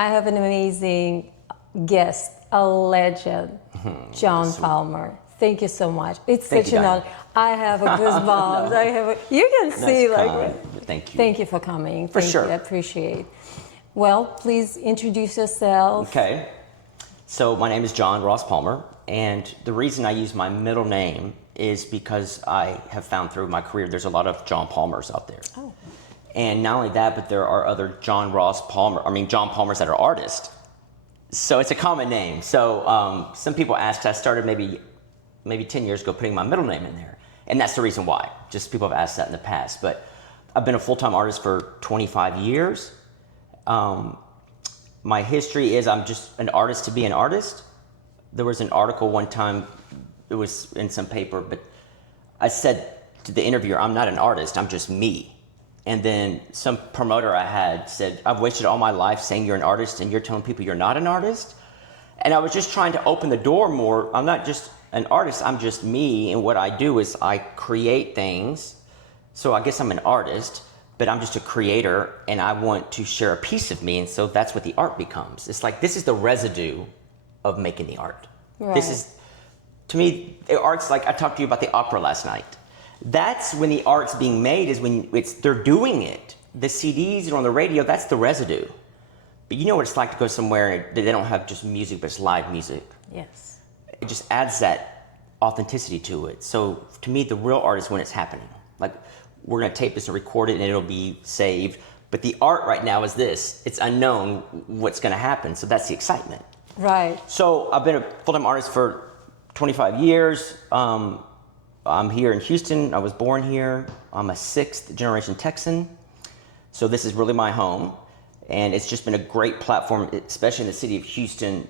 I have an amazing guest, a legend, John Palmer. Thank you so much. It's such an honor. I have a goosebumps. No. You can see Thank you. Thank you for coming. For sure. I appreciate. Well, please introduce yourself. Okay. So my name is John Ross Palmer, and the reason I use my middle name is because I have found through my career there's a lot of John Palmers out there. Oh. And not only that, but there are other John Palmers that are artists. So it's a common name. So some people ask, I started maybe 10 years ago putting my middle name in there. And that's the reason why. Just people have asked that in the past. But I've been a full-time artist for 25 years. My history is I'm just an artist to be an artist. There was an article one time, it was in some paper, but I said to the interviewer, I'm not an artist, I'm just me. And then some promoter I had said, I've wasted all my life saying you're an artist and you're telling people you're not an artist. And I was just trying to open the door more. I'm not just an artist, I'm just me. And what I do is I create things. So I guess I'm an artist, but I'm just a creator and I want to share a piece of me. And so that's what the art becomes. It's like, this is the residue of making the art. Right. This is, to me, the art's like, I talked to you about the opera last night. That's when the art's being made, is when they're doing it. The CDs and on the radio, that's the residue. But you know what it's like to go somewhere and they don't have just music, but it's live music. Yes. It just adds that authenticity to it. So to me, the real art is when it's happening. Like, we're gonna tape this and record it and it'll be saved. But the art right now is this. It's unknown what's gonna happen. So that's the excitement. Right. So I've been a full-time artist for 25 years. I'm here in Houston. I was born here. I'm a 6th generation Texan. So this is really my home. And it's just been a great platform, especially in the city of Houston,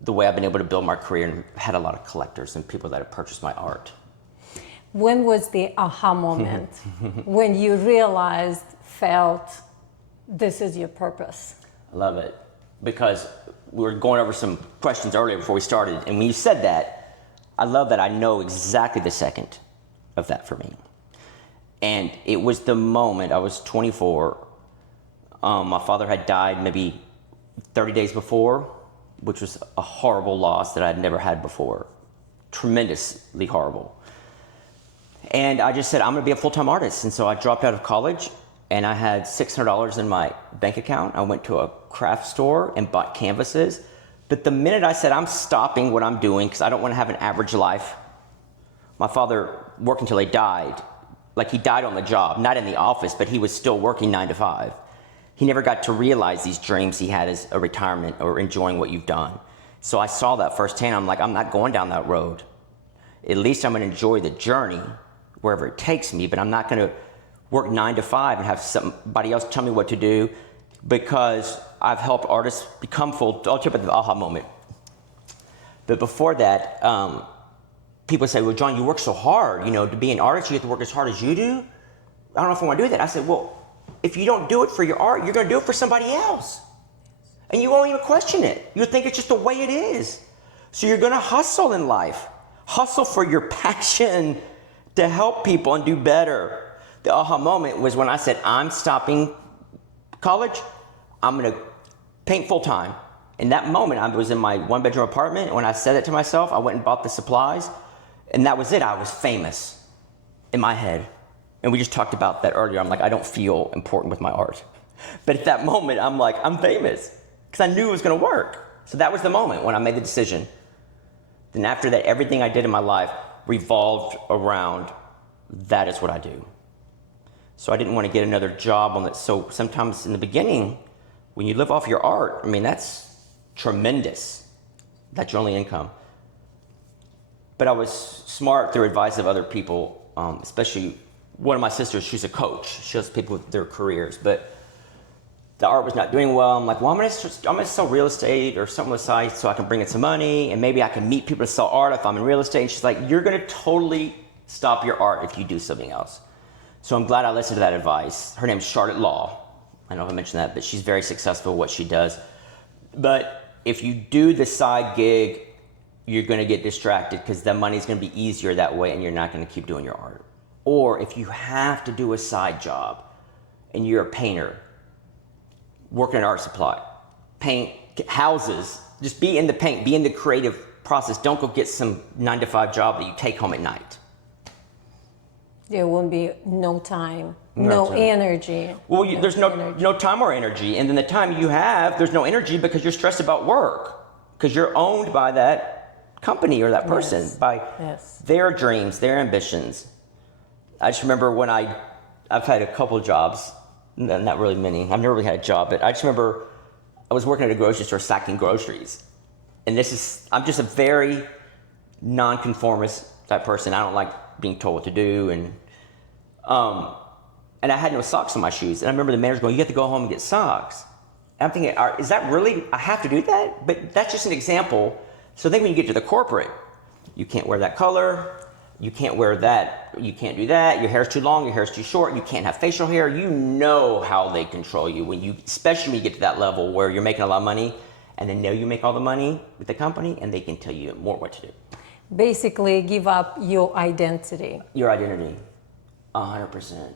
the way I've been able to build my career and had a lot of collectors and people that have purchased my art. When was the aha moment when you realized, felt, this is your purpose? I love it. Because we were going over some questions earlier before we started. And when you said that, I love that I know exactly the second of that for me. And it was the moment, I was 24. My father had died maybe 30 days before, which was a horrible loss that I'd never had before. Tremendously horrible. And I just said, I'm gonna be a full-time artist. And so I dropped out of college and I had $600 in my bank account. I went to a craft store and bought canvases. But the minute I said, I'm stopping what I'm doing because I don't want to have an average life. My father worked until he died. Like, he died on the job, not in the office, but he was still working 9 to 5. He never got to realize these dreams he had as a retirement or enjoying what you've done. So I saw that firsthand. I'm like, I'm not going down that road. At least I'm going to enjoy the journey wherever it takes me, but I'm not going to work 9 to 5 and have somebody else tell me what to do, because I've helped artists become full. I'll tell you about the aha moment. But before that, people say, well, John, you work so hard. You know, to be an artist, you have to work as hard as you do. I don't know if I want to do that. I said, well, if you don't do it for your art, you're going to do it for somebody else. And you won't even question it. You think it's just the way it is. So you're going to hustle in life. Hustle for your passion to help people and do better. The aha moment was when I said, I'm stopping college. I'm going to paint full time. In that moment, I was in my 1-bedroom apartment. And when I said it to myself, I went and bought the supplies. And that was it. I was famous in my head. And we just talked about that earlier. I'm like, I don't feel important with my art. But at that moment, I'm like, I'm famous. Because I knew it was going to work. So that was the moment when I made the decision. Then after that, everything I did in my life revolved around, that is what I do. So I didn't want to get another job on that. So sometimes in the beginning, when you live off your art, I mean, that's tremendous. That's your only income. But I was smart through advice of other people, especially one of my sisters. She's a coach. She helps people with their careers. But the art was not doing well. I'm like, well, I'm gonna sell real estate or something on the side so I can bring in some money, and maybe I can meet people to sell art if I'm in real estate. And she's like, you're gonna totally stop your art if you do something else. So I'm glad I listened to that advice. Her name's Charlotte Law. I don't know if I mentioned that, but she's very successful at what she does. But if you do the side gig, you're gonna get distracted because the money's gonna be easier that way and you're not gonna keep doing your art. Or if you have to do a side job and you're a painter, work in an art supply. paint houses. Just be in the paint, be in the creative process. Don't go get some 9-to-5 job that you take home at night. There won't be no time, No no time. energy. Well, there's no time or energy. And then the time you have, there's no energy because you're stressed about work. Because you're owned by that company or that person, Yes. by Yes. their dreams, their ambitions. I just remember when I've had a couple jobs, not really many. I've never really had a job, but I just remember I was working at a grocery store sacking groceries. And I'm just a very nonconformist type person. I don't like being told what to do. And I had no socks on my shoes. And I remember the manager going, you have to go home and get socks. And I'm thinking, is that really, I have to do that? But that's just an example. So then when you get to the corporate, you can't wear that color. You can't wear that. You can't do that. Your hair's too long. Your hair's too short. You can't have facial hair. You know how they control you especially when you get to that level where you're making a lot of money and they know you make all the money with the company and they can tell you more what to do. Basically, give up your identity. Your identity, 100%.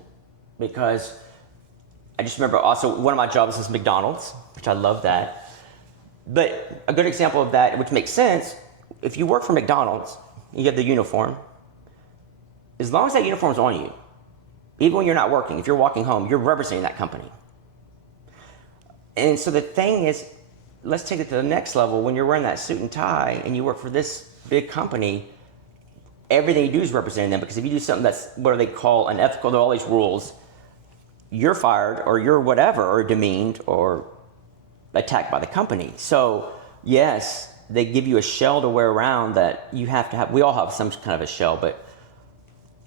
Because I just remember also one of my jobs was McDonald's, which I love that. But a good example of that, which makes sense, if you work for McDonald's, you have the uniform. As long as that uniform is on you, even when you're not working, if you're walking home, you're representing that company. And so the thing is, let's take it to the next level. When you're wearing that suit and tie and you work for this big company, everything you do is representing them, because if you do something that's what they call unethical, there are all these rules, you're fired or you're whatever, or demeaned or attacked by the company. So yes, they give you a shell to wear around that you have to have. We all have some kind of a shell, but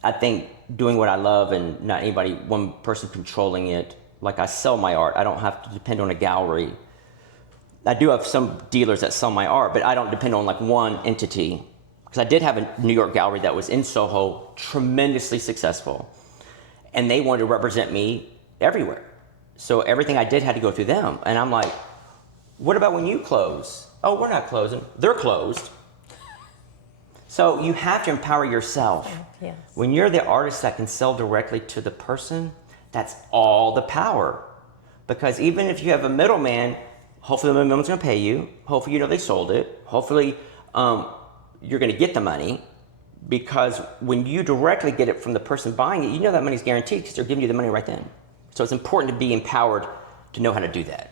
I think doing what I love and not one person controlling it, like I sell my art, I don't have to depend on a gallery. I do have some dealers that sell my art, but I don't depend on like one entity. Because I did have a New York gallery that was in Soho, tremendously successful. And they wanted to represent me everywhere. So everything I did had to go through them. And I'm like, what about when you close? Oh, we're not closing. They're closed. So you have to empower yourself. Yes. When you're the artist that can sell directly to the person, that's all the power. Because even if you have a middleman, hopefully the middleman's going to pay you. Hopefully you know they sold it. Hopefully you're going to get the money. Because when you directly get it from the person buying it, you know that money's guaranteed because they're giving you the money right then. So it's important to be empowered to know how to do that.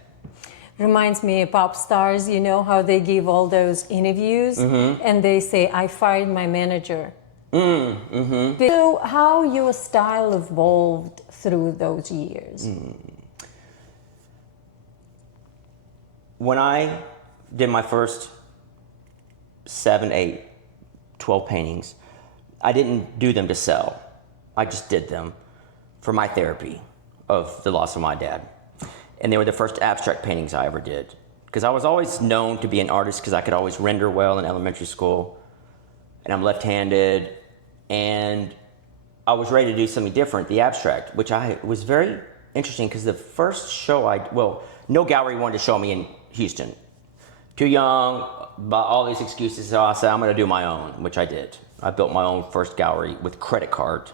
Reminds me of pop stars, you know how they give all those interviews and they say, I fired my manager. So how your style evolved through those years? When I did my first 7, 8, 12 paintings, I didn't do them to sell. I just did them for my therapy of the loss of my dad. And they were the first abstract paintings I ever did. Because I was always known to be an artist because I could always render well in elementary school. And I'm left-handed. And I was ready to do something different, the abstract, which was very interesting because the first show no gallery wanted to show me in Houston. Too young, by all these excuses, so I said, I'm going to do my own, which I did. I built my own first gallery with credit card,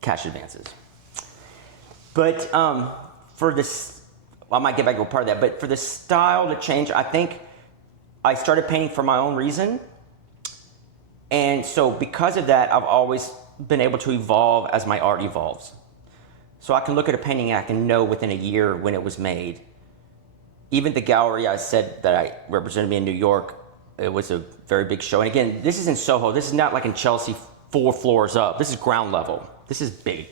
cash advances. But for this, I might get back to a part of that, but for the style to change, I think I started painting for my own reason. And so because of that, I've always been able to evolve as my art evolves. So I can look at a painting and I can know within a year when it was made. Even the gallery I said that I represented me in New York, it was a very big show. And again, this is in Soho. This is not like in Chelsea, 4 floors up. This is ground level. This is big.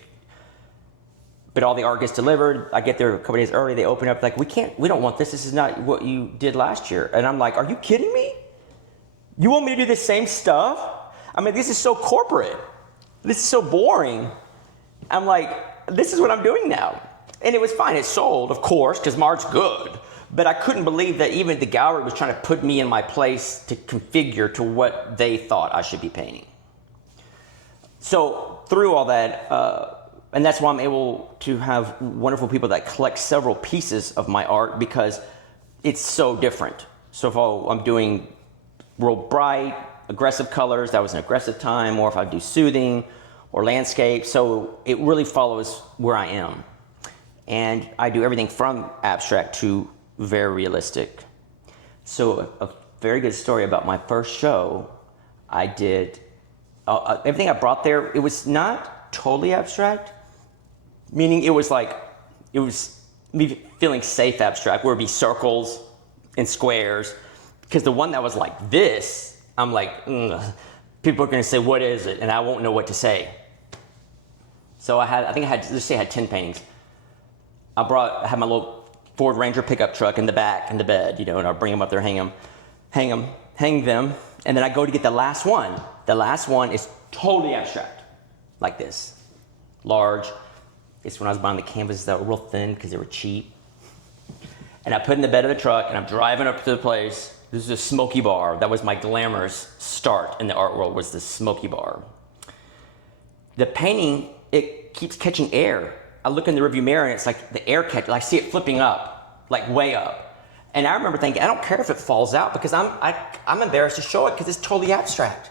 But all the art gets delivered. I get there a couple days early. They open up like, we don't want this. This is not what you did last year. And I'm like, are you kidding me? You want me to do the same stuff? I mean, this is so corporate. This is so boring. I'm like, this is what I'm doing now. And it was fine. It sold, of course, because my art's good. But I couldn't believe that even the gallery was trying to put me in my place to configure to what they thought I should be painting. So through all that, and that's why I'm able to have wonderful people that collect several pieces of my art because it's so different. So if I'm doing real bright, aggressive colors, that was an aggressive time, or if I do soothing or landscape. So it really follows where I am. And I do everything from abstract to very realistic. So a very good story about my first show, I did, everything I brought there, it was not totally abstract, meaning it was me feeling safe abstract, where it'd be circles and squares, because the one that was like this, I'm like, ugh. People are gonna say, what is it? And I won't know what to say. So let's say I had 10 paintings. I had my little Ford Ranger pickup truck in the back, in the bed, and I'll bring them up there, hang them, and then I go to get the last one. The last one is totally abstract, like this, large. It's when I was buying the canvases that were real thin because they were cheap. And I put it in the bed of the truck, and I'm driving up to the place. This is a Smoky Bar. That was my glamorous start in the art world, was the Smoky Bar. The painting, it keeps catching air. I look in the rearview mirror, and it's like the air catch. I see it flipping up, like way up. And I remember thinking, I don't care if it falls out, because I'm embarrassed to show it because it's totally abstract.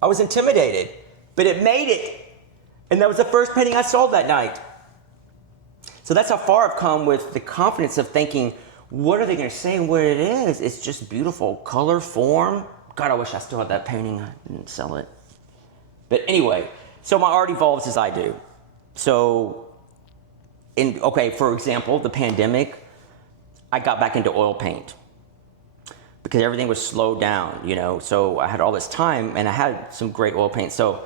I was intimidated, but it made it. And that was the first painting I sold that night. So that's how far I've come with the confidence of thinking, what are they going to say and what it is? It's just beautiful. Color, form. God, I wish I still had that painting. I didn't sell it. But anyway, so my art evolves as I do. So, for example, the pandemic, I got back into oil paint because everything was slowed down, So I had all this time, and I had some great oil paint. So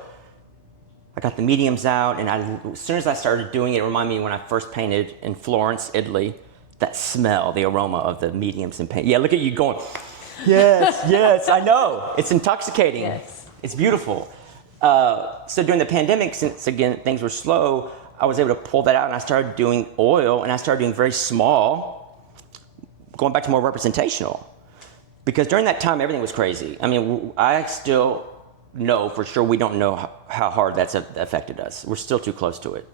I got the mediums out, and as soon as I started doing it, it reminded me when I first painted in Florence, Italy, that smell, the aroma of the mediums and paint. Yeah, look at you going, yes, I know. It's intoxicating. Yes. It's beautiful. So during the pandemic, since, again, things were slow, I was able to pull that out, and I started doing oil, and I started doing very small, going back to more representational. Because during that time, everything was crazy. I mean, I still know for sure we don't know how hard that's affected us. We're still too close to it.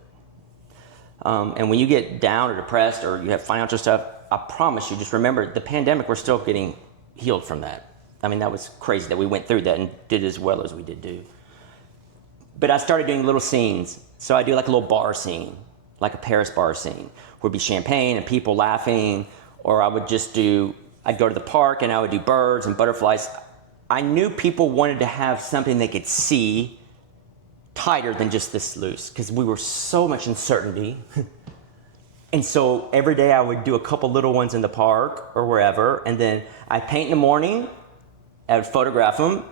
And when you get down or depressed or you have financial stuff, I promise you, just remember, the pandemic, we're still getting healed from that. I mean, that was crazy that we went through that and did as well as we did do. But I started doing little scenes. So I do like a little bar scene, like a Paris bar scene, where it'd be champagne and people laughing, or I'd go to the park and I would do birds and butterflies. I knew people wanted to have something they could see tighter than just this loose, because we were so much uncertainty. And so every day I would do a couple little ones in the park or wherever, and then I'd paint in the morning, I would photograph them,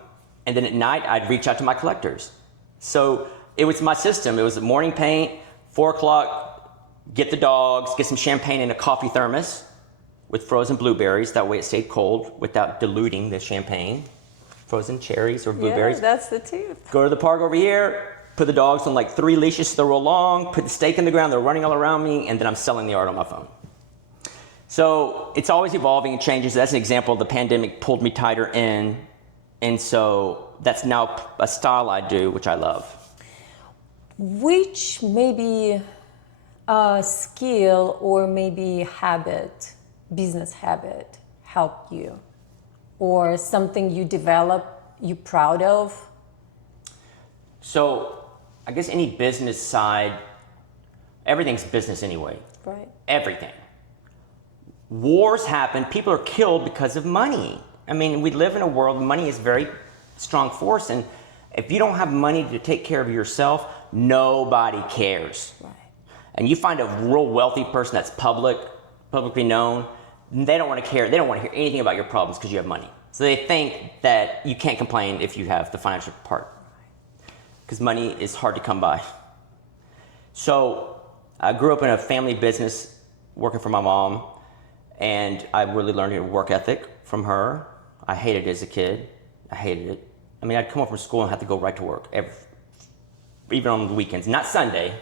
and then at night I'd reach out to my collectors. So it was my system. It was morning paint, 4 o'clock, get the dogs, get some champagne in a coffee thermos with frozen blueberries. That way it stayed cold without diluting the champagne. Frozen cherries or blueberries. Yeah, that's the tip. Go to the park over here, put the dogs on like 3 leashes so they're real long, put the stake in the ground, they're running all around me, and then I'm selling the art on my phone. So it's always evolving and changes. That's an example. The pandemic pulled me tighter in, and so that's now a style I do, which I love. Which maybe skill or maybe business habit helped you? Or something you develop, you proud of? So I guess any business side, everything's business anyway. Right. Everything. Wars happen, people are killed because of money. I mean, we live in a world where money is a very strong force, and if you don't have money to take care of yourself, nobody cares. Right. And you find a real wealthy person that's publicly known, they don't want to care. They don't want to hear anything about your problems because you have money. So they think that you can't complain if you have the financial part, because money is hard to come by. So I grew up in a family business working for my mom, and I really learned a work ethic from her. I hated it as a kid. I hated it. I mean, I'd come home from school and have to go right to work, even on the weekends, not Sunday.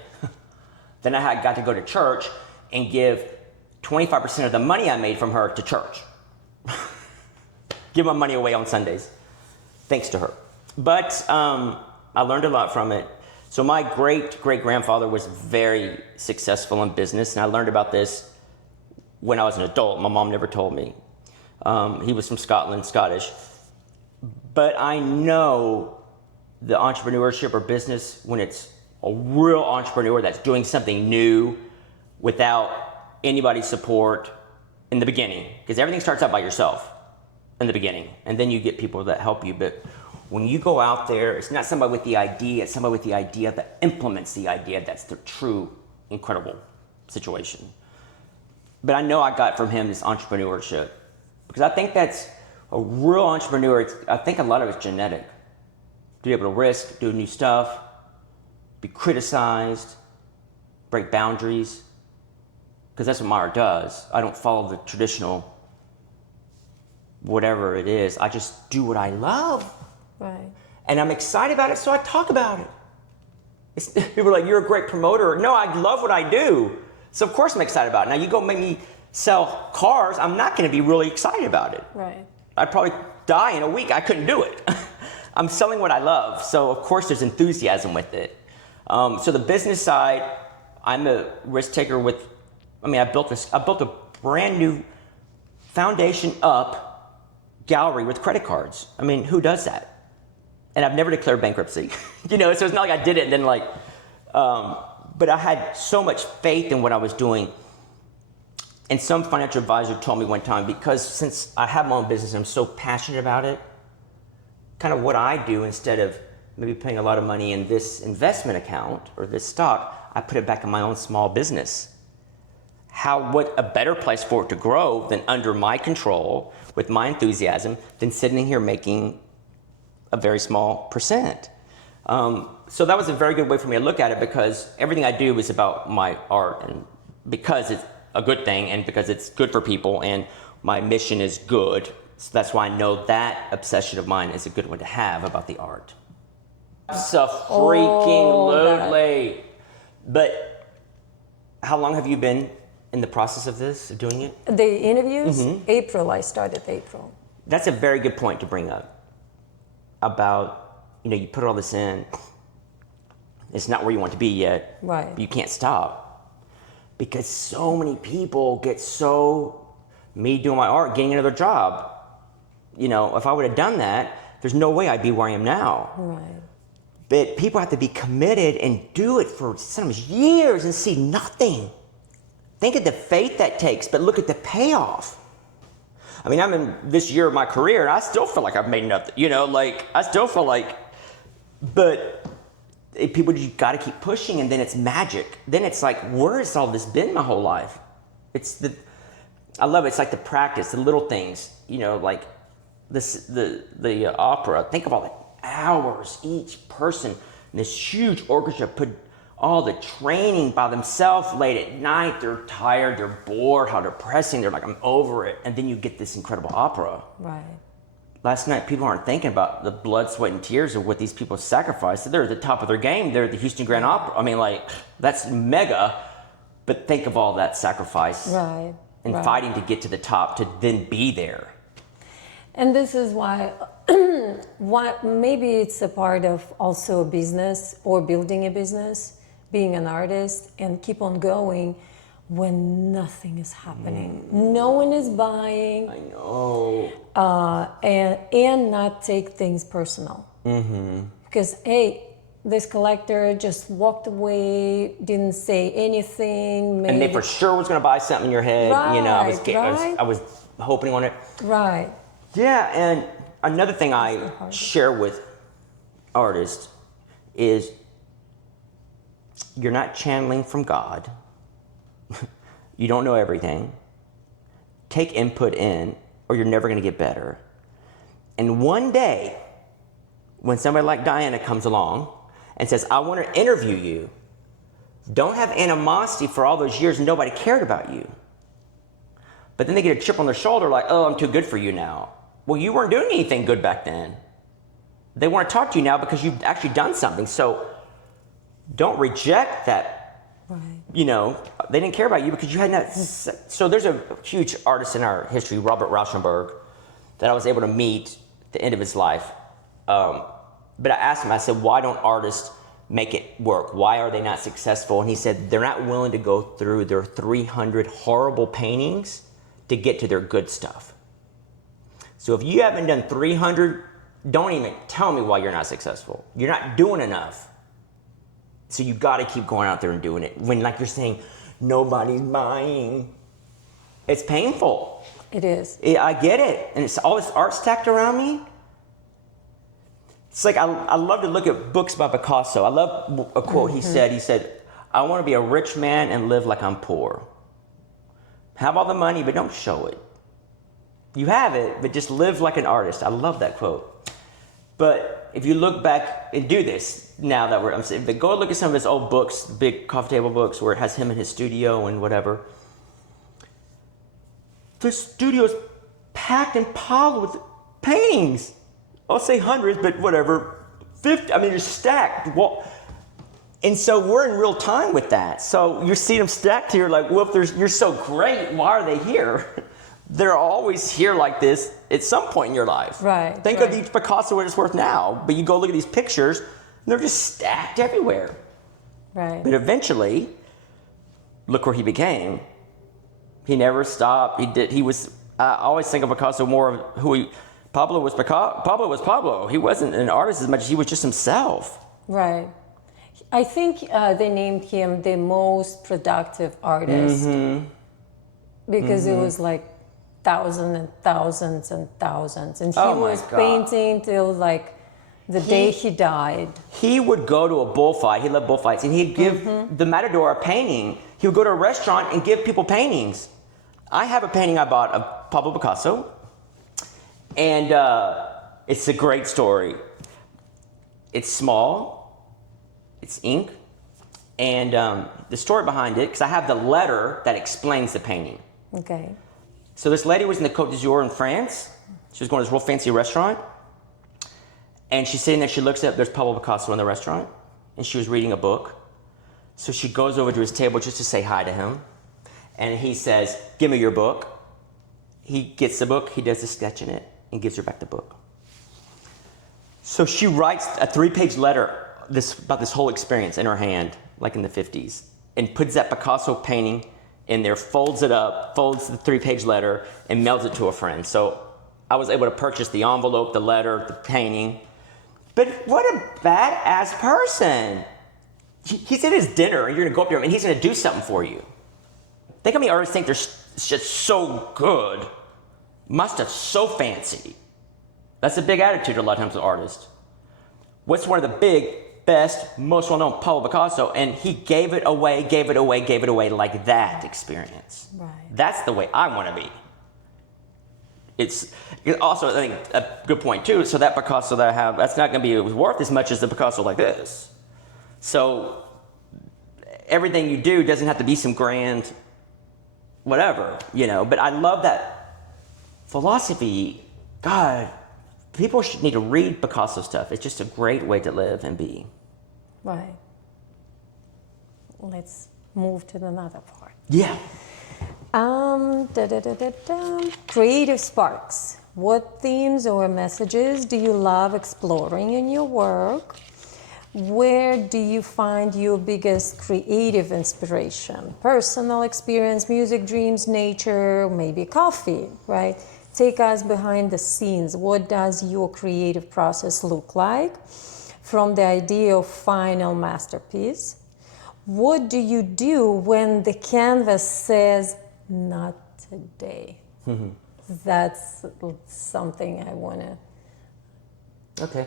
Then I got to go to church and give 25% of the money I made from her to church. Give my money away on Sundays, thanks to her. But I learned a lot from it. So my great-great-grandfather was very successful in business, and I learned about this when I was an adult. My mom never told me. He was from Scotland, Scottish. But I know the entrepreneurship or business, when it's a real entrepreneur that's doing something new without anybody's support, in the beginning, because everything starts out by yourself in the beginning, and then you get people that help you. But when you go out there, it's not somebody with the idea, it's somebody with the idea that implements the idea. That's the true, incredible situation. But I know I got from him this entrepreneurship, because I think that's a real entrepreneur. I think a lot of it's genetic. To be able to risk, do new stuff, be criticized, break boundaries, because that's what Myra does. I don't follow the traditional whatever it is. I just do what I love. Right. And I'm excited about it, so I talk about it. People are like, you're a great promoter. No, I love what I do. So of course I'm excited about it. Now you go make me sell cars, I'm not going to be really excited about it. Right. I'd probably die in a week. I couldn't do it. I'm selling what I love. So of course there's enthusiasm with it. So the business side, I'm a risk taker I built a brand new foundation up gallery with credit cards. I mean, who does that? And I've never declared bankruptcy. So it's not like I did it and then but I had so much faith in what I was doing. And some financial advisor told me one time, because since I have my own business, I'm so passionate about it, kind of what I do, instead of maybe putting a lot of money in this investment account or this stock, I put it back in my own small business. What a better place for it to grow than under my control with my enthusiasm than sitting here making a very small percent. So that was a very good way for me to look at it, because everything I do is about my art, and because it's a good thing and because it's good for people and my mission is good. So that's why I know that obsession of mine is a good one to have about the art. So-freaking-lutely. But how long have you been in the process of this, of doing it? The interviews? April, I started April. That's a very good point to bring up. About, you put all this in, it's not where you want to be yet. Right. But you can't stop. Because so many people get me doing my art, getting another job. If I would have done that, there's no way I'd be where I am now. Right. But people have to be committed and do it for sometimes years and see nothing. Think of the faith that takes, but look at the payoff. I mean, I'm in this year of my career, and I still feel like I've made nothing. I still feel like, but people, you got to keep pushing, and then it's magic. Then it's like, where has all this been my whole life? I love it. It's like the practice, the little things. Like the opera. Think of all the hours each person in this huge orchestra put. All the training by themselves late at night. They're tired, they're bored, how depressing. They're like, I'm over it. And then you get this incredible opera. Right. Last night, people aren't thinking about the blood, sweat, and tears of what these people sacrificed. They're at the top of their game. They're at the Houston Grand Opera. I mean, that's mega. But think of all that sacrifice. Right. And fighting to get to the top, to then be there. And this is why maybe it's a part of also a business or building a business, being an artist, and keep on going when nothing is happening. No one is buying. I know. And not take things personal. Because, hey, this collector just walked away, didn't say anything. And they for sure was going to buy something in your head. Right, I was hoping on it. Right. Yeah, and another thing I share with artists is you're not channeling from God. You don't know everything. Take input in, or you're never going to get better. And one day, when somebody like Diana comes along and says, I want to interview you, don't have animosity for all those years and nobody cared about you. But then they get a chip on their shoulder like, oh, I'm too good for you now. Well, you weren't doing anything good back then. They want to talk to you now because you've actually done something. So don't reject that. Right. They didn't care about you because you had not. So there's a huge artist in our history, Robert Rauschenberg, that I was able to meet at the end of his life. But I asked him, I said, why don't artists make it work? Why are they not successful? And he said, they're not willing to go through their 300 horrible paintings to get to their good stuff. So if you haven't done 300, don't even tell me why you're not successful. You're not doing enough. So you got to keep going out there and doing it. When, like you're saying, nobody's buying. It's painful. It is. I get it. And it's all this art stacked around me. It's like I love to look at books by Picasso. I love a quote he said. He said, I want to be a rich man and live like I'm poor. Have all the money, but don't show it. You have it, but just live like an artist. I love that quote. But if you look back and do this now that I'm saying, but go look at some of his old books, big coffee table books where it has him in his studio and whatever. The studio's packed and piled with paintings. I'll say hundreds, but whatever. 50, I mean, they're stacked. Well, and so we're in real time with that. So you see them stacked here, like, well, if you're so great, why are they here? They're always here like this at some point in your life. Right. Think of each Picasso what it's worth now, but you go look at these pictures, and they're just stacked everywhere. Right. But eventually, look where he became. He never stopped. He was. I always think of Picasso more of who he. Pablo was Pablo. He wasn't an artist as much as he was just himself. Right. I think they named him the most productive artist because it was like thousands and thousands and thousands, and he was painting till like the day he died. He would go to a bullfight. He loved bullfights, and he'd give the Matador a painting. He would go to a restaurant and give people paintings. I have a painting I bought of Pablo Picasso. And it's a great story. It's small, it's ink, and the story behind it, because I have the letter that explains the painting. Okay. So this lady was in the Côte d'Azur in France. She was going to this real fancy restaurant. And she's sitting there, she looks up, there's Pablo Picasso in the restaurant, and she was reading a book. So she goes over to his table just to say hi to him. And he says, give me your book. He gets the book, he does a sketch in it, and gives her back the book. So she writes a 3-page letter about this whole experience in her hand, like in the 50s, and puts that Picasso painting in there, folds it up, folds the 3-page letter, and mails it to a friend. So I was able to purchase the envelope, the letter, the painting. But what a badass person. He's at his dinner, and you're gonna go up there, and he's gonna do something for you. Think how many artists think they're just so good. Must have so fancy. That's a big attitude a lot of times with artists. What's one of the big, best, most well-known? Pablo Picasso, and he gave it away like that experience. Right. That's the way I want to be. It's also, I think, a good point too. So that Picasso that I have, that's not going to be worth as much as the Picasso like this. So everything you do doesn't have to be some grand whatever, but I love that philosophy. God, people should need to read Picasso stuff. It's just a great way to live and be. Right. Let's move to another part. Yeah. Creative sparks. What themes or messages do you love exploring in your work? Where do you find your biggest creative inspiration? Personal experience, music, dreams, nature, maybe coffee, right? Take us behind the scenes. What does your creative process look like? From the idea of final masterpiece. What do you do when the canvas says, not today? That's something I want to... Okay.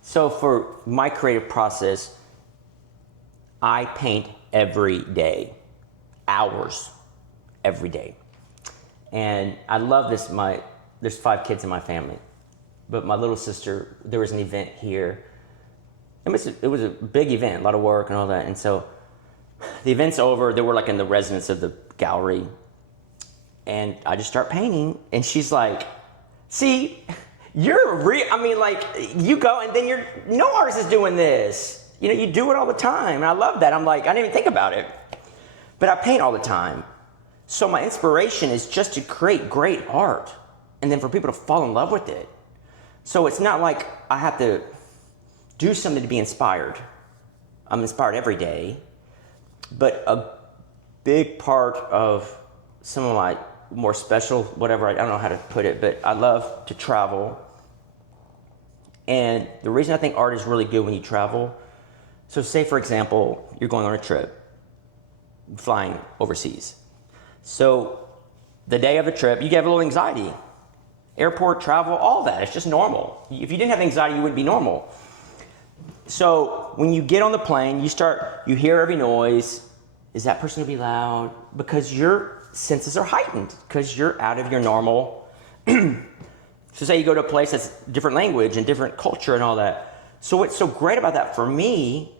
So for my creative process, I paint every day, hours every day. And I love this. There's 5 kids in my family, but my little sister, there was an event here. It was a big event, a lot of work and all that. And so the event's over. They were like in the residence of the gallery. And I just start painting. And she's like, see, you're real. I mean, like, you go and then no artist is doing this. You do it all the time. And I love that. I'm like, I didn't even think about it. But I paint all the time. So my inspiration is just to create great art and then for people to fall in love with it. So it's not like I have to do something to be inspired. I'm inspired every day. But a big part of some of my more special, whatever, I don't know how to put it, but I love to travel. And the reason I think art is really good when you travel, so say for example, you're going on a trip, flying overseas. So the day of a trip, you get a little anxiety. Airport travel, all that, it's just normal. If you didn't have anxiety, you wouldn't be normal. So when you get on the plane, you hear every noise. Is that person gonna be loud? Because your senses are heightened, because you're out of your normal. So say you go to a place that's different language and different culture and all that. So what's so great about that for me,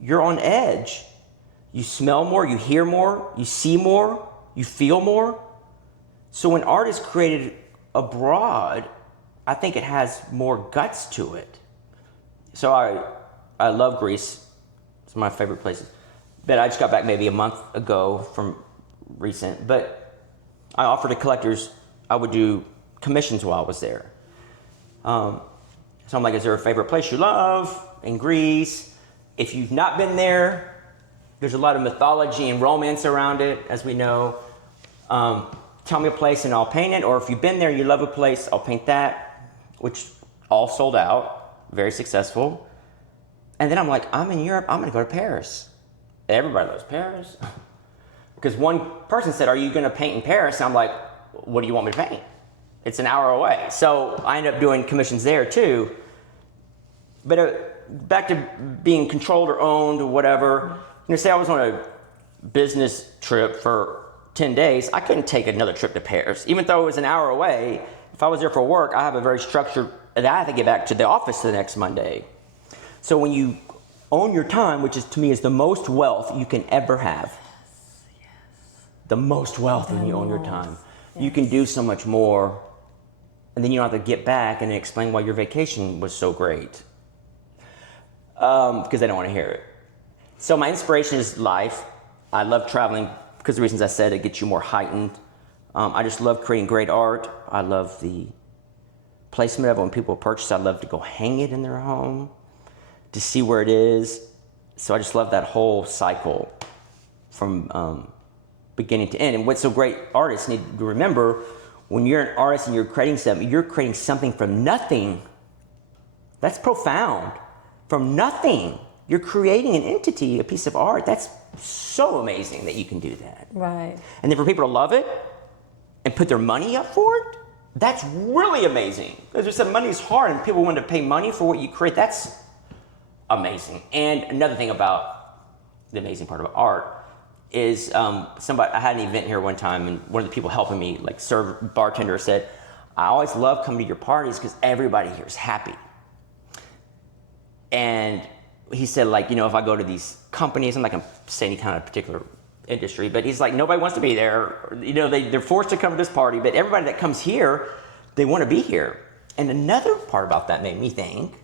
you're on edge. You smell more, you hear more, you see more, you feel more. So when art is created abroad, I think it has more guts to it. So I love Greece. It's my favorite places. But I just got back maybe a month ago from recent. But I offered to collectors, I would do commissions while I was there. So I'm like, is there a favorite place you love in Greece? If you've not been there, there's a lot of mythology and romance around it, as we know. Tell me a place and I'll paint it. Or if you've been there, you love a place, I'll paint that, which all sold out, very successful. And then I'm like, I'm in Europe, I'm gonna go to Paris. Everybody loves Paris. Because one person said, are you gonna paint in Paris? And I'm like, what do you want me to paint? It's an hour away. So I ended up doing commissions there too. But back to being controlled or owned or whatever. Say I was on a business trip for 10 days, I couldn't take another trip to Paris. Even though it was an hour away, if I was there for work, I have a very structured, and I have to get back to the office the next Monday. So when you own your time, which is to me is the most wealth you can ever have. Yes. The most wealth when you own your time. Yes. You can do so much more, and then you don't have to get back and explain why your vacation was so great. Because they don't want to hear it. So my inspiration is life. I love traveling because of the reasons I said, it gets you more heightened. I just love creating great art. I love the placement of it when people purchase. I love to go hang it in their home, to see where it is. So I just love that whole cycle from beginning to end. And what's so great, artists need to remember, when you're an artist and you're creating something from nothing. That's profound. From nothing. You're creating an entity, a piece of art. That's so amazing that you can do that. Right. And then for people to love it and put their money up for it, that's really amazing. As I said, money is hard and people want to pay money for what you create. That's amazing. And another thing about the amazing part of art is I had an event here one time and one of the people helping me, like bartender, said, I always love coming to your parties because everybody here is happy. And he said, like, if I go to these companies, I'm not going to say any kind of particular industry, but he's like, nobody wants to be there. They're forced to come to this party, but everybody that comes here, they want to be here. And another part about that made me think,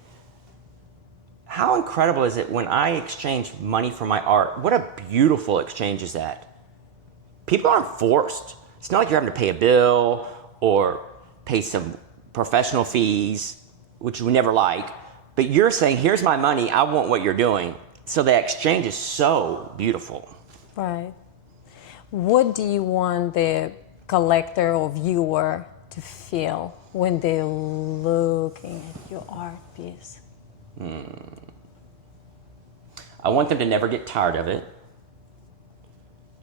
how incredible is it when I exchange money for my art? What a beautiful exchange is that. People aren't forced. It's not like you're having to pay a bill or pay some professional fees, which you would never like. But you're saying, here's my money, I want what you're doing. So the exchange is so beautiful. Right. What do you want the collector or viewer to feel when they're looking at your art piece? I want them to never get tired of it.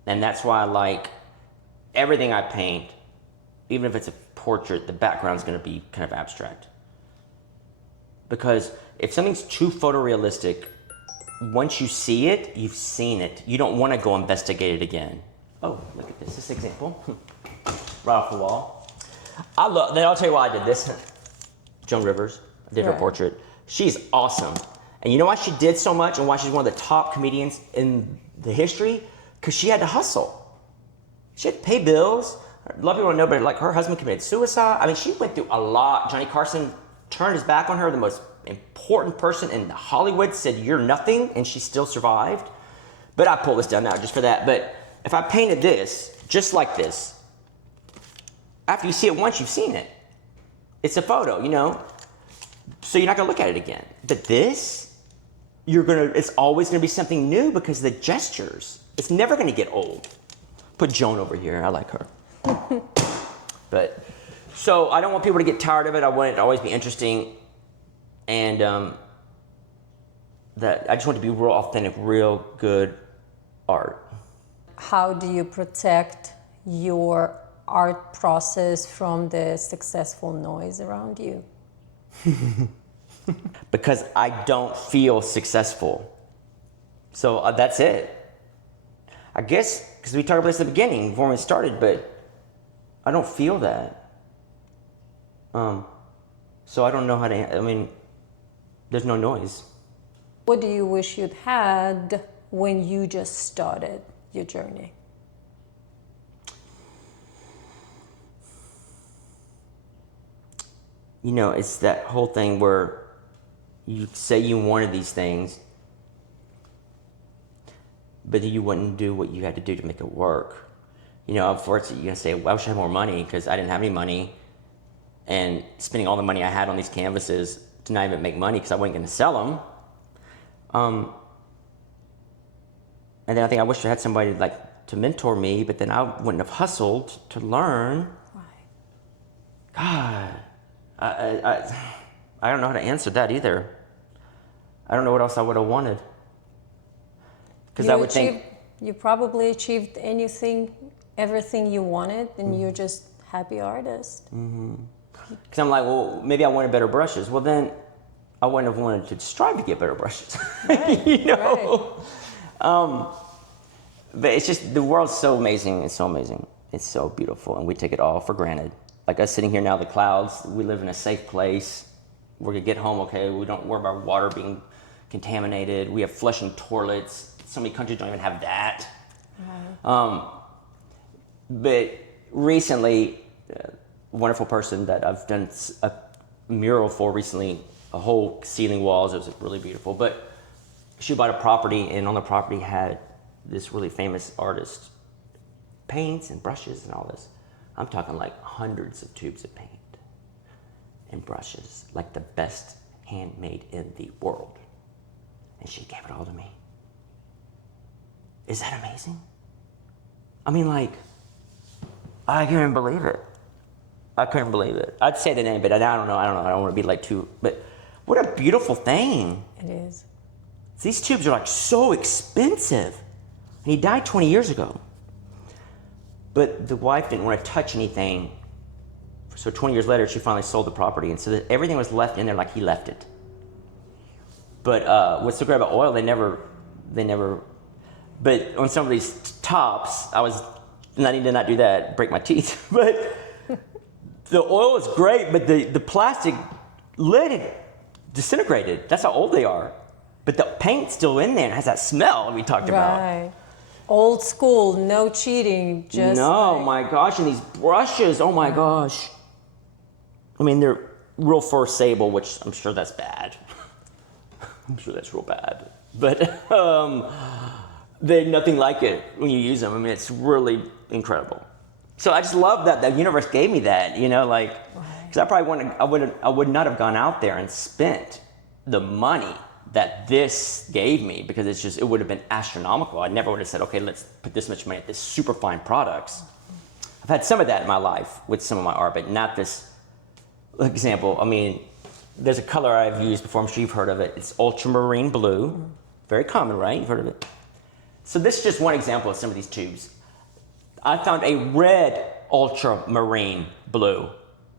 And that's why I like everything I paint, even if it's a portrait, the background's going to be kind of abstract. Because if something's too photorealistic, once you see it, you've seen it. You don't want to go investigate it again. Oh, look at this example. Right off the wall. Then I'll tell you why I did this. Joan Rivers, I did her portrait. She's awesome. And you know why she did so much and why she's one of the top comedians in the history? Because she had to hustle. She had to pay bills. A lot of people don't know, but like her husband committed suicide. I mean, she went through a lot. Johnny Carson turned his back on her, the most important person in Hollywood, said, you're nothing, and she still survived. But I pull this down now just for that. But if I painted this, just like this, after you see it once, you've seen it. It's a photo, so you're not gonna look at it again. But this, it's always gonna be something new because of the gestures. It's never gonna get old. Put Joan over here, I like her. But, so I don't want people to get tired of it. I want it to always be interesting. And I just want it to be real authentic, real good art. How do you protect your art process from the successful noise around you? Because I don't feel successful. So that's it. I guess because we talked about this at the beginning before we started, but I don't feel that. So I don't know how to, I mean, there's no noise. What do you wish you'd had when you just started your journey? You know, it's that whole thing where you say you wanted these things, but you wouldn't do what you had to do to make it work. You know, unfortunately, you're going to say, well, I wish I had more money because I didn't have any money. And spending all the money I had on these canvases to not even make money because I wasn't going to sell them. And then I think I wish I had somebody like to mentor me, but then I wouldn't have hustled to learn. Right. God, I don't know how to answer that either. I don't know what else I would have wanted. Because I would think you probably achieved everything you wanted, and you're just happy artist. Because I'm like, well, maybe I wanted better brushes. Well, then I wouldn't have wanted to strive to get better brushes. Right, you know? Right. But it's just, the world's so amazing. It's so amazing. It's so beautiful. And we take it all for granted. Like us sitting here now, the clouds, we live in a safe place. We're going to get home okay. We don't worry about water being contaminated. We have flushing toilets. So many countries don't even have that. Right. But recently, a wonderful person that I've done a mural for recently, a whole ceiling walls, it was really beautiful. But she bought a property, and on the property had this really famous artist, paints and brushes and all this. I'm talking like hundreds of tubes of paint and brushes, like the best handmade in the world. And she gave it all to me. Is that amazing? I mean, like, I couldn't believe it. I couldn't believe it. I'd say the name, but I don't know. I don't want to be like too, but what a beautiful thing. It is. These tubes are like so expensive. And he died 20 years ago. But the wife didn't want to touch anything. So 20 years later, she finally sold the property. And so that everything was left in there like he left it. But what's so great about oil, they never, but on some of these tops, and I need to not do that, break my teeth. But the oil is great, but the plastic lid disintegrated. That's how old they are. But the paint's still in there and has that smell we talked about. Right. Old school, no cheating. Just no, my gosh, and these brushes, oh my gosh. I mean, they're real fur sable, which I'm sure that's bad. I'm sure that's real bad. But they're nothing like it when you use them. I mean, it's really incredible. So I just love that the universe gave me that, you know, like, because I probably I would not have gone out there and spent the money that this gave me, because it would have been astronomical. I never would have said, okay, let's put this much money at this super fine products. I've had some of that in my life with some of my art, but not this example. I mean, there's a color I've used before, I'm sure you've heard of it. It's ultramarine blue. Very common, right? You've heard of it. So this is just one example of some of these tubes. I found a red ultramarine blue.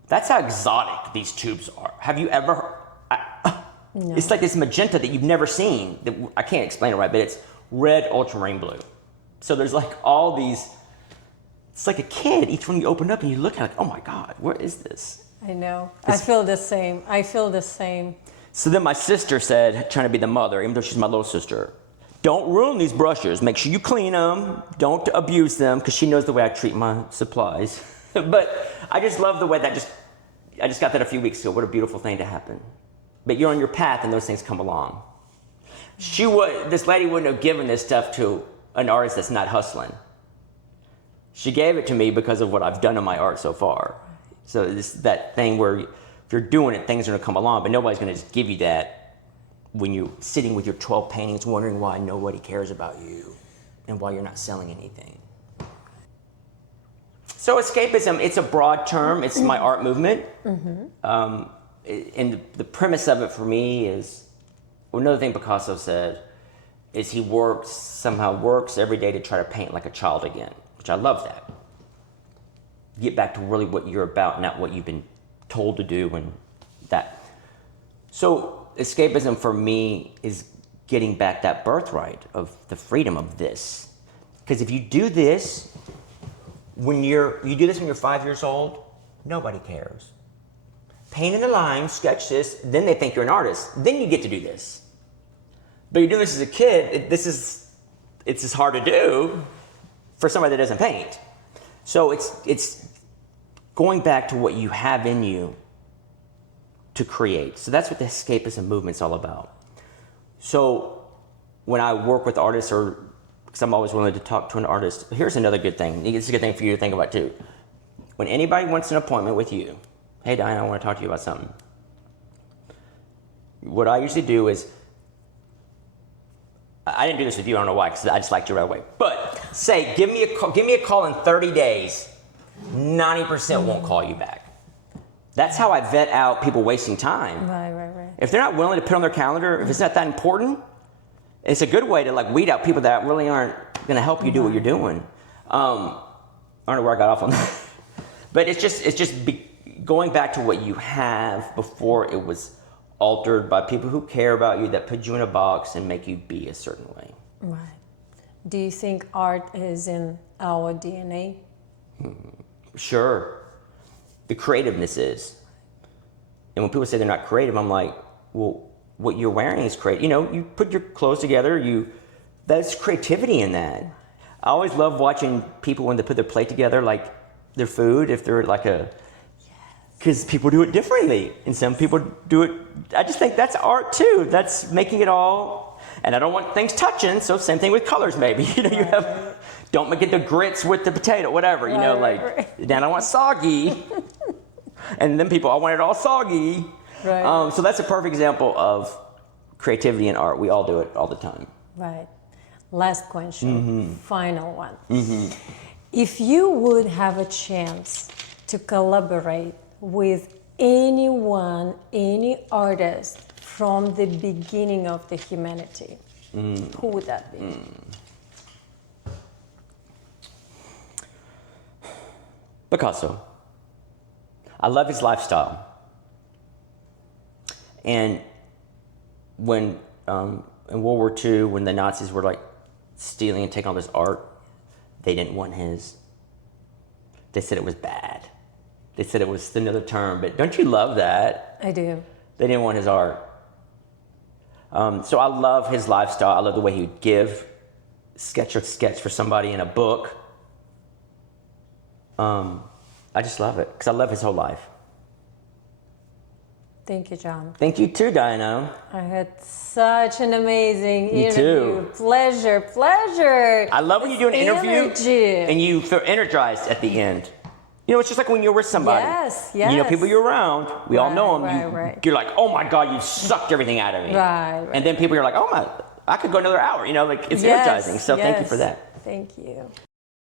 That's how exotic these tubes are. Have you ever? No. It's like this magenta that you've never seen. I can't explain it right, but it's red ultramarine blue. So there's like all these. It's like a kid. Each one you open up and you look at it, like, oh my God, what is this? I know. I feel the same. So then my sister said, trying to be the mother, even though she's my little sister, don't ruin these brushes. Make sure you clean them. Don't abuse them, because she knows the way I treat my supplies. But I just love the way I just got that a few weeks ago. What a beautiful thing to happen. But you're on your path and those things come along. This lady wouldn't have given this stuff to an artist that's not hustling. She gave it to me because of what I've done in my art so far. So it's that thing where if you're doing it, things are gonna come along, but nobody's gonna just give you that when you're sitting with your 12 paintings wondering why nobody cares about you and why you're not selling anything. So escapism, it's a broad term. It's my art movement. Mm-hmm. And the premise of it for me is, another thing Picasso said is he somehow works every day to try to paint like a child again, which I love that. get back to really what you're about, not what you've been told to do and that. So escapism for me is getting back that birthright of the freedom of this. Because if you do this, you do this when you're 5 years old, nobody cares. Paint in the line, sketch this, then they think you're an artist. Then you get to do this. But you're doing this as a kid, it's just hard to do for somebody that doesn't paint. So it's going back to what you have in you to create. So that's what the escapism movement's all about. So when I work with artists, or because I'm always willing to talk to an artist, here's another good thing. It's a good thing for you to think about too. When anybody wants an appointment with you, hey Diana, I want to talk to you about something. What I usually do is, I didn't do this with you, I don't know why, because I just liked you right away. But say, give me a call in 30 days, 90% won't call you back. That's how I vet out people wasting time. Right. If they're not willing to put on their calendar, if it's not that important, it's a good way to like weed out people that really aren't going to help you do what you're doing. I don't know where I got off on that. But it's just going back to what you have before it was altered by people who care about you, that put you in a box and make you be a certain way. Right. Do you think art is in our DNA? Sure. The creativeness is. And when people say they're not creative, I'm like, well, what you're wearing is creative. You know, you put your clothes together, there's creativity in that. I always love watching people when they put their plate together, like their food, if they're like because people do it differently, and some people do it. I just think that's art too. That's making it all, and I don't want things touching. So same thing with colors, maybe. You know, you have, don't get the grits with the potato, whatever. You know, then I want soggy, and then people, I want it all soggy. Right. So that's a perfect example of creativity in art. We all do it all the time. Right. Last question, final one. If you would have a chance to collaborate with anyone, any artist from the beginning of the humanity, who would that be? Picasso. I love his lifestyle. And when in World War II, when the Nazis were like stealing and taking all this art, they didn't want his. They said it was bad. They said it was another term, but don't you love that? I do. They didn't want his art. So I love his lifestyle. I love the way he would give sketch for somebody in a book. I just love it because I love his whole life. Thank you, John. Thank you too, Diana. I had such an amazing interview. Too. Pleasure. I love when you do an interview and you feel energized at the end. You know, it's just like when you're with somebody. Yes. You know, people you're around, we all know them. Right. You're like, oh my God, you sucked everything out of me. Right. And then people are like, oh my, I could go another hour. You know, like it's energizing. So thank you for that. Thank you.